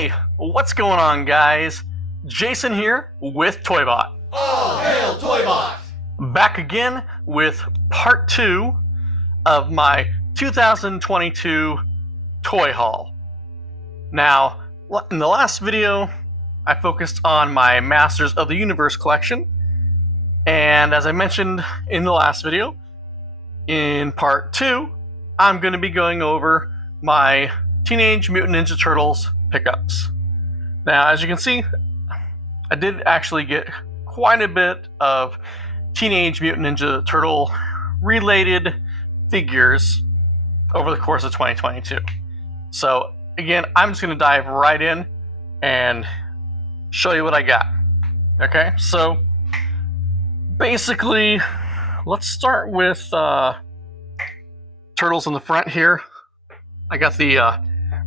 Hey, what's going on, guys? Jason here with Toybot. All hail Toybot! Back again with part 2 of my 2022 toy haul. Now, in the last video, I focused on my Masters of the Universe collection, and as I mentioned in the last video, in part 2, I'm going to be going over my Teenage Mutant Ninja Turtles pickups. Now, as you can see, I did actually get quite a bit of Teenage Mutant Ninja Turtle related figures over the course of 2022. So again, I'm just going to dive right in and show you what I got. Okay, so basically, let's start with turtles in the front here. I got the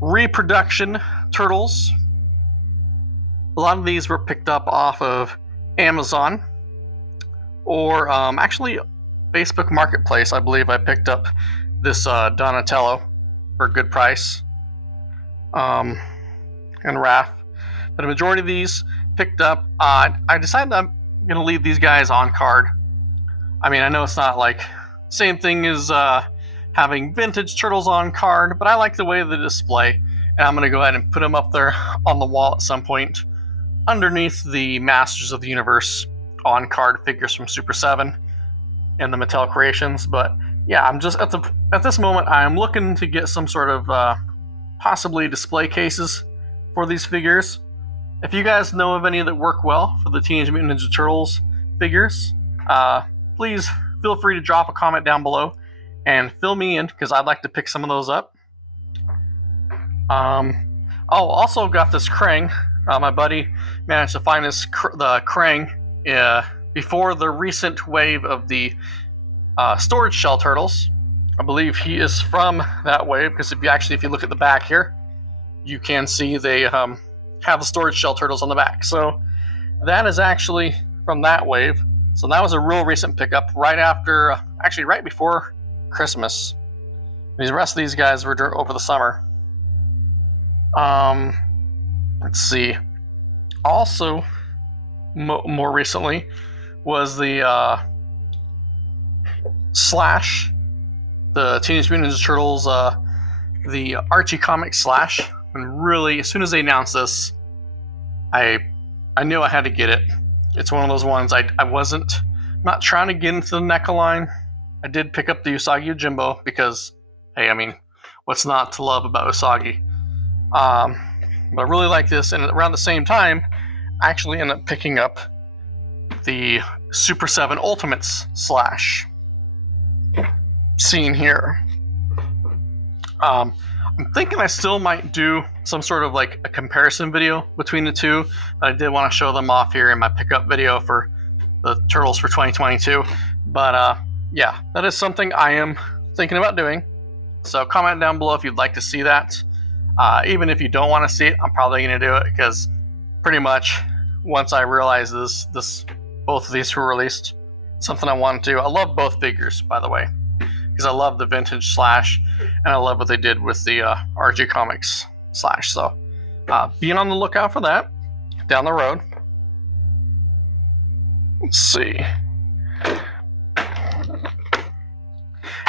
reproduction turtles. A lot of these were picked up off of Amazon or actually Facebook Marketplace. I believe I picked up this Donatello for a good price, and Raph. But a majority of these picked up. I decided I'm going to leave these guys on card. I mean, I know it's not like same thing as having vintage turtles on card, but I like the way of the display, and I'm going to go ahead and put them up there on the wall at some point underneath the Masters of the Universe on card figures from Super 7 and the Mattel Creations. But yeah, I'm just at this moment I'm looking to get some sort of possibly display cases for these figures. If you guys know of any that work well for the Teenage Mutant Ninja Turtles figures, please feel free to drop a comment down below and fill me in, because I'd like to pick some of those up. Also got this Krang. My buddy managed to find this the Krang before the recent wave of the storage shell turtles. I believe he is from that wave, because if you look at the back here, you can see they have the storage shell turtles on the back. So that is actually from that wave. So that was a real recent pickup right after, actually right before Christmas. The rest of these guys were over the summer. Let's see. Also, more recently, was the Slash, the Teenage Mutant Ninja Turtles, the Archie comic Slash. And really, as soon as they announced this, I knew I had to get it. It's one of those ones I'm not trying to get into the NECA line. I did pick up the Usagi Yojimbo because, hey, I mean, what's not to love about Usagi? But I really like this, and around the same time, I actually ended up picking up the Super 7 Ultimates Slash. Seen here. I'm thinking I still might do some sort of like a comparison video between the two, but I did want to show them off here in my pickup video for the Turtles for 2022. But yeah, that is something I am thinking about doing. So comment down below if you'd like to see that. Even if you don't want to see it, I'm probably going to do it, because pretty much once I realize both of these were released, something I want to do. I love both figures, by the way, because I love the vintage Slash, and I love what they did with the RG Comics Slash. So be on the lookout for that down the road. Let's see.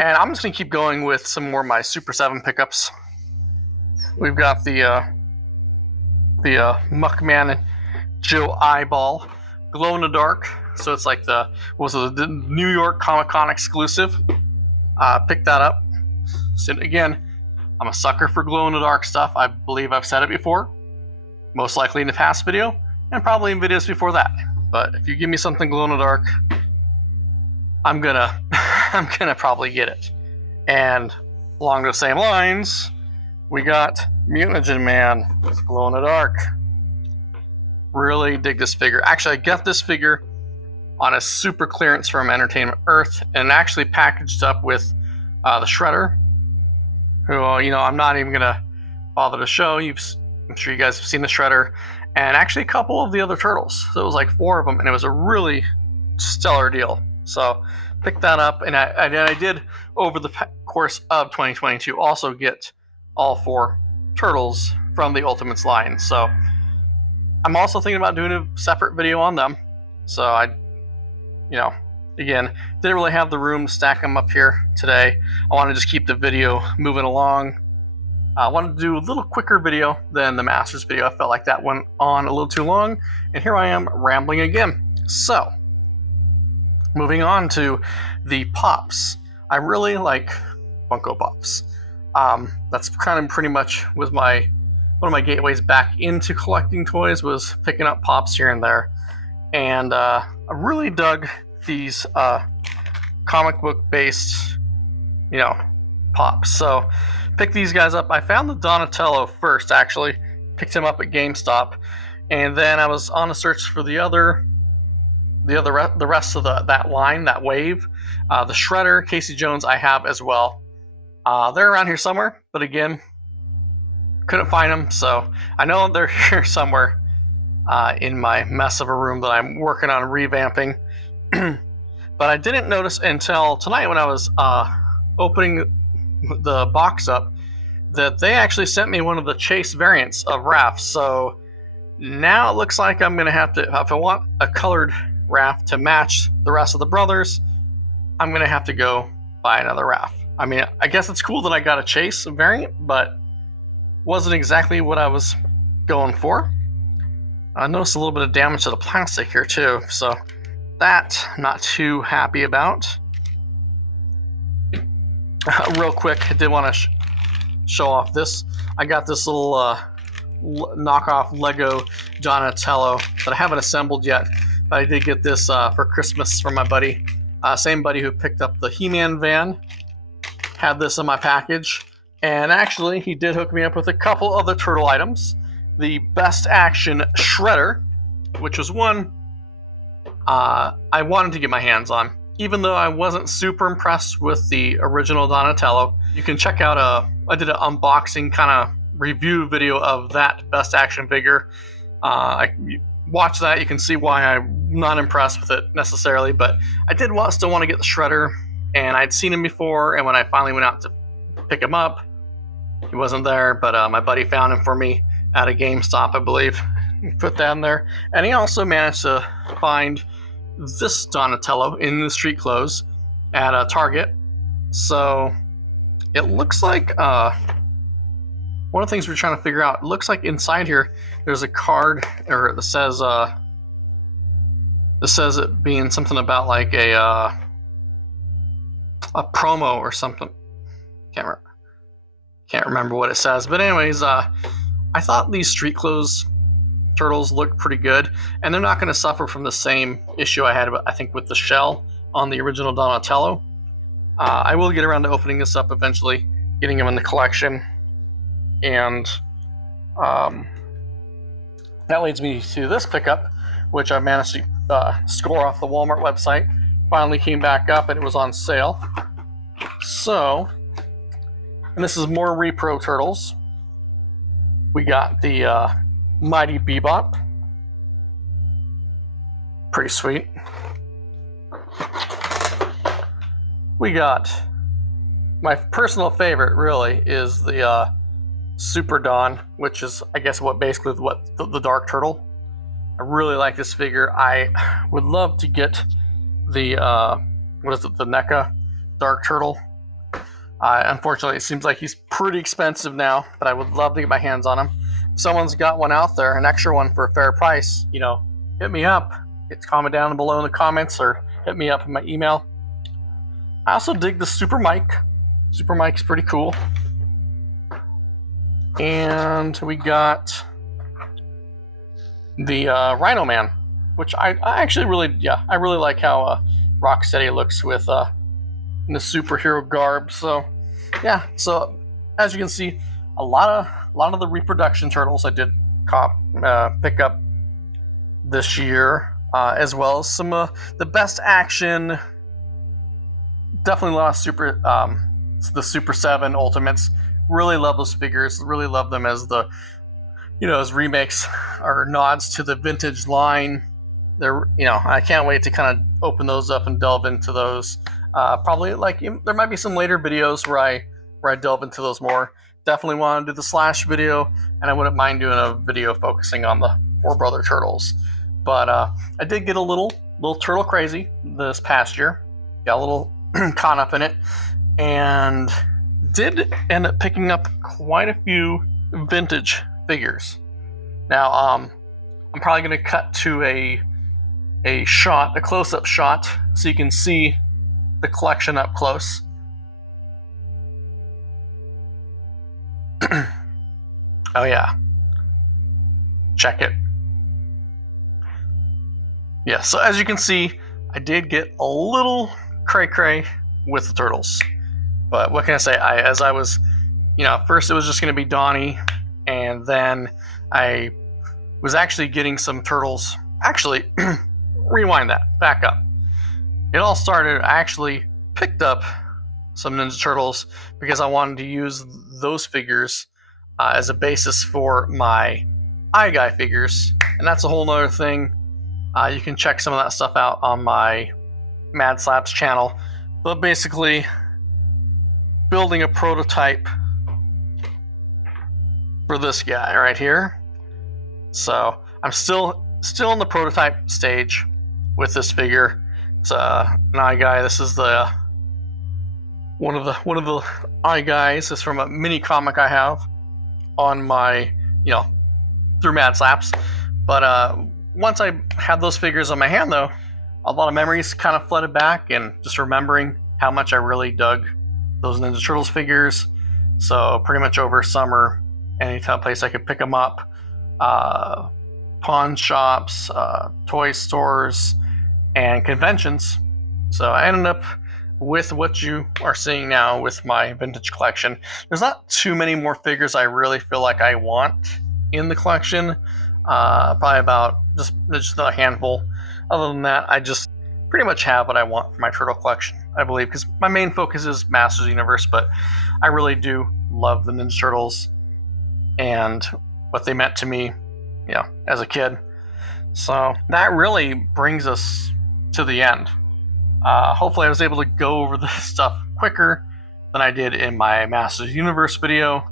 And I'm just going to keep going with some more of my Super 7 pickups. We've got the Muckman and Joe Eyeball glow in the dark. So it's like the New York Comic Con exclusive. Picked that up. So again, I'm a sucker for glow in the dark stuff. I believe I've said it before, most likely in the past video, and probably in videos before that. But if you give me something glow in the dark, I'm gonna probably get it. And along those same lines, we got Mutagen Man with glow in the dark. Really dig this figure. Actually, I got this figure on a super clearance from Entertainment Earth, and actually packaged up with the Shredder, who, I'm not even gonna bother to show. I'm sure you guys have seen the Shredder, and actually a couple of the other turtles. So it was like 4 of them, and it was a really stellar deal. So picked that up, and I did over the course of 2022 also get all 4 turtles from the Ultimates line. So I'm also thinking about doing a separate video on them. So again, didn't really have the room to stack them up here today. I want to just keep the video moving along. I wanted to do a little quicker video than the Masters video. I felt like that went on a little too long, and here I am rambling again. So, moving on to the Pops. I really like Funko Pops. That's kind of pretty much was one of my gateways back into collecting toys, was picking up Pops here and there. And I really dug these comic book based, Pops. So picked these guys up. I found the Donatello first, actually. Picked him up at GameStop, and then I was on a search for the rest of that line, that wave. The Shredder, Casey Jones, I have as well. They're around here somewhere, but again, couldn't find them. So I know they're here somewhere in my mess of a room that I'm working on revamping. But I didn't notice until tonight when I was opening the box up that they actually sent me one of the Chase variants of Raph. So now it looks like I'm going to have to, if I want a colored Raph to match the rest of the brothers, I'm going to have to go buy another Raph. I mean, I guess it's cool that I got a Chase variant, but wasn't exactly what I was going for. I noticed a little bit of damage to the plastic here too, so that I'm not too happy about. Real quick, I did want to show off this. I got this little knockoff Lego Donatello that I haven't assembled yet, but I did get this for Christmas from my buddy. Same buddy who picked up the He-Man van. Had this in my package, and actually he did hook me up with a couple other turtle items. The Best Action Shredder, which was one I wanted to get my hands on. Even though I wasn't super impressed with the original Donatello, you can check out I did an unboxing kind of review video of that Best Action figure. Watch that, you can see why I'm not impressed with it necessarily, but I did still want to get the Shredder, and I'd seen him before, and when I finally went out to pick him up, he wasn't there, but my buddy found him for me at a GameStop, I believe. Put that in there, and he also managed to find this Donatello in the street clothes at a Target. So it looks like one of the things we're trying to figure out, it looks like inside here there's a card that says it being something about like a promo or something. Can't remember what it says, but anyways, I thought these street clothes turtles look pretty good, and they're not going to suffer from the same issue I had, I think, with the shell on the original Donatello. I will get around to opening this up eventually, getting them in the collection, and that leads me to this pickup, which I managed to score off the Walmart website. Finally came back up, and it was on sale. So, and this is more Repro Turtles. We got the Mighty Bebop. Pretty sweet. We got my personal favorite, really, is the Super Dawn, which is, I guess, basically the Dark Turtle. I really like this figure. I would love to get the the NECA Dark Turtle. Unfortunately, it seems like he's pretty expensive now, but I would love to get my hands on him. If someone's got one out there, an extra one for a fair price, hit me up. Comment down below in the comments, or hit me up in my email. I also dig the Super Mike. Super Mike's pretty cool. And we got the Rhino Man, which I actually really like how Rocksteady looks with in the superhero garb. So yeah, so as you can see, a lot of the reproduction turtles I did pick up this year, as well as some the Best Action. Definitely a lot of the Super 7 Ultimates. Really love those figures. Really love them as as remakes or nods to the vintage line. They're, I can't wait to kind of open those up and delve into those. Probably there might be some later videos where I delve into those more. definitely want to do the Slash video, and I wouldn't mind doing a video focusing on the Four Brother Turtles. But I did get a little turtle crazy this past year. Got a little caught up in it, and did end up picking up quite a few vintage figures. Now, I'm probably going to cut to a close-up shot, so you can see the collection up close. Oh yeah, check it. Yeah, so as you can see, I did get a little cray-cray with the turtles. But what can I say? As I was, first it was just going to be Donnie, and then I was actually getting some turtles. Actually, rewind that, back up. It all started, I actually picked up some Ninja Turtles because I wanted to use those figures as a basis for my Guy figures, and that's a whole nother thing. You can check some of that stuff out on my Mad Slaps channel. But basically, building a prototype for this guy right here. So I'm still in the prototype stage with this figure. It's an Guy. This is the one of the Guys. It's from a mini comic I have on my through Mad Slaps. But once I had those figures on my hand, though, a lot of memories kind of flooded back, and just remembering how much I really dug those Ninja Turtles figures. So pretty much over summer, any type of place I could pick them up, pawn shops, toy stores, and conventions. So I ended up with what you are seeing now with my vintage collection. There's not too many more figures I really feel like I want in the collection. Probably about just a handful. Other than that, I just pretty much have what I want for my turtle collection, I believe, because my main focus is Masters Universe, but I really do love the Ninja Turtles and what they meant to me, as a kid. So that really brings us to the end. Hopefully I was able to go over this stuff quicker than I did in my Masters Universe video.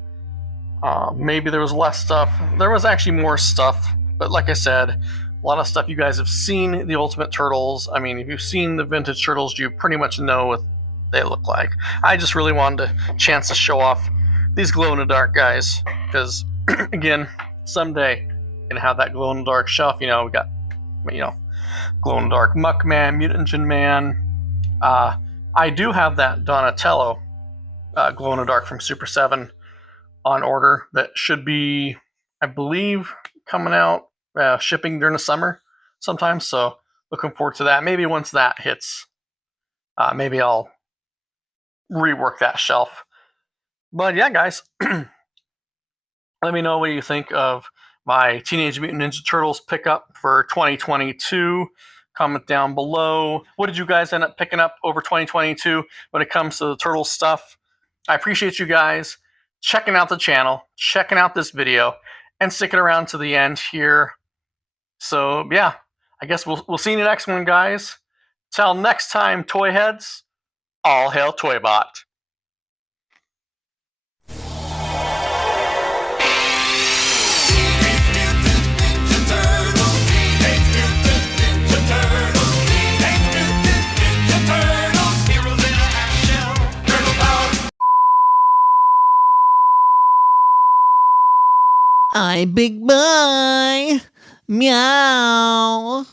Maybe there was less stuff. There was actually more stuff, but like I said, a lot of stuff you guys have seen the Ultimate Turtles. I mean, if you've seen the vintage Turtles, you pretty much know what they look like. I just really wanted a chance to show off these glow-in-the-dark guys, because, again, someday I'm going to have that glow-in-the-dark shelf. We got, glow-in-the-dark Muckman, Mutagen Man. I do have that Donatello glow-in-the-dark from Super 7 on order that should be, I believe, coming out, shipping during the summer sometime. So looking forward to that. Maybe once that hits, maybe I'll rework that shelf. But yeah, guys, let me know what you think of my Teenage Mutant Ninja Turtles pickup for 2022. Comment down below. What did you guys end up picking up over 2022 when it comes to the turtle stuff? I appreciate you guys checking out the channel, checking out this video, and sticking around to the end here. So yeah, I guess we'll see you in the next one, guys. Till next time, toy heads, all hail Toybot. Big boy. Meow.